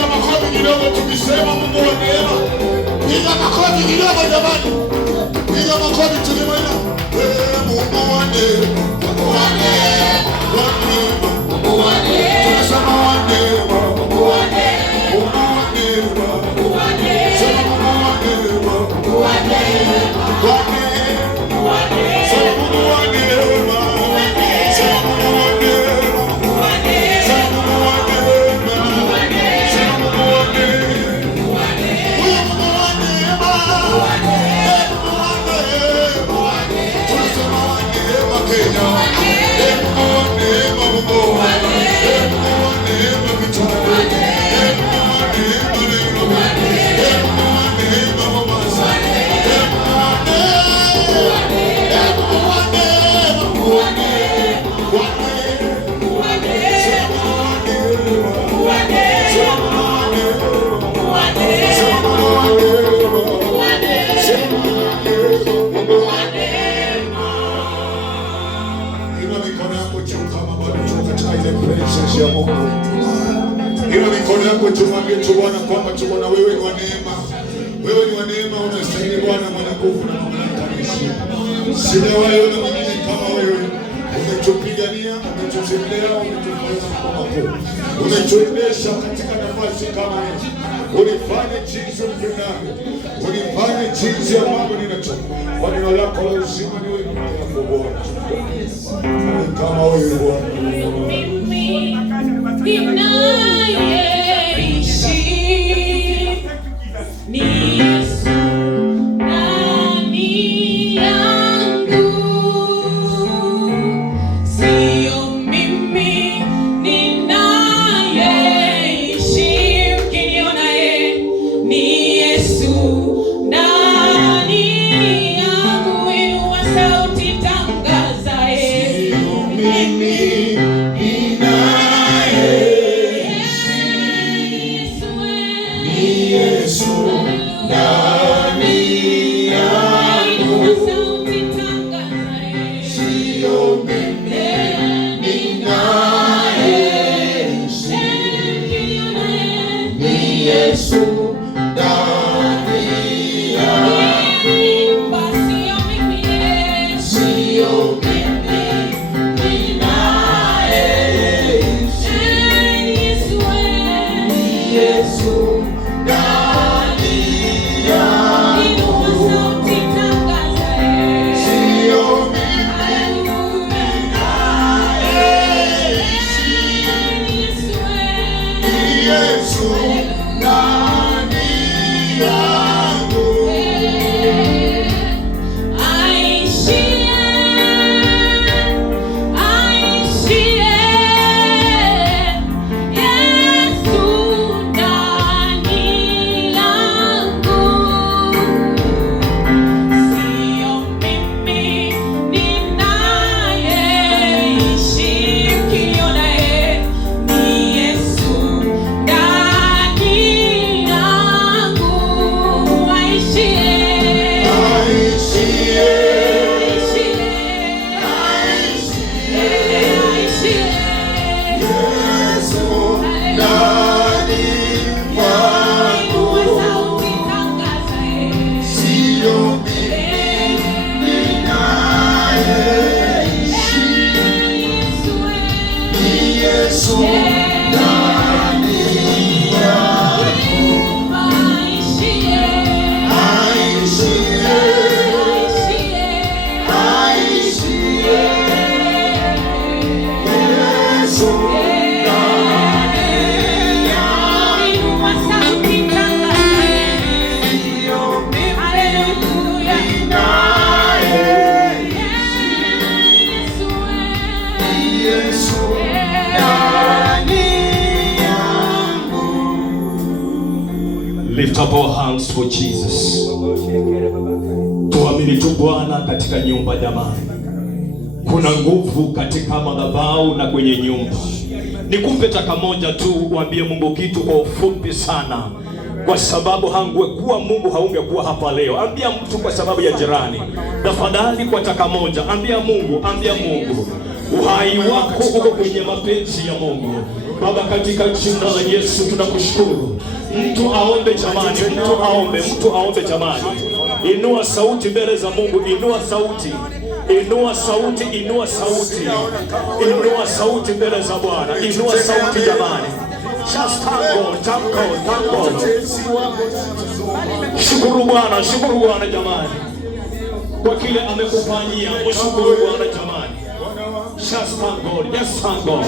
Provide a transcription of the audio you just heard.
Piga makofi kidogo tukisema Mungu wa neema. Piga makofi kidogo jamani. Piga makofi tulimwona. Mungu wa neema. Mungu wa neema. Mungu wa neema. Tunasema wa neema. Mungu wa neema. Mungu wa neema. Mungu wa neema. Sema Mungu wa neema. Mungu wa neema. Mungu wa neema. Sema Mungu wa neema. Sema Mungu wa neema. Mungu wa neema. Sema Mungu wa neema. Mungu wa neema. Sema Mungu wa neema. Mungu wa neema. Huyo Mungu wa neema. Mungu wa neema. Mungu wa neema. Tunasema wa neema Kenya. Mungu wa neema. Mungu wa neema. Mungu wa neema Victoria. Mungu wa neema Nairobi. Mungu wa neema Mombasa. Mungu wa neema. Mungu wa neema. Mungu wa neema. Ila mikono yako tumwambie tu Bwana kwamba tu Bwana wewe ni wa neema. Wewe ni wa neema, unastahili Bwana mwenye nguvu na mamlaka. Sijawahi ona mwingine kama wewe. Umetupigania, umetutendea, umetufanya kwa makuu. Umetuendesha katika nafasi kama hizi. Unifanye jinsi upendavyo. Unifanye jinsi ambavyo ninataka. Kwa neno lako la uzima niwe mwana wako Bwana. Kama wewe Bwana. Lift up our hands for Jesus. Tuamini tu Bwana katika nyumba jamani. Kuna nguvu katika madhabahu na kwenye nyumba. Nikupe taka moja tu uambie Mungu kitu kwa ufupi sana. Kwa sababu hangekuwa Mungu haungekuwa hapa leo. Ambia mtu kwa sababu ya jirani. Tafadhali kwa taka moja ambia Mungu Uhai wako uko kwenye mapenzi ya Mungu. Baba, katika jina la Yesu tunakushukuru. Mtu aombe jamani, mtu aombe jamani. Inua sauti mbele za Mungu, inua sauti. Inua sauti, inua sauti. Inua sauti mbele za Bwana. Inua sauti jamani. Just tango. Shukuru Bwana jamani. Kwa kile amekufanyia, mshukuru Bwana jamani. Just thank God. Yes, thank God.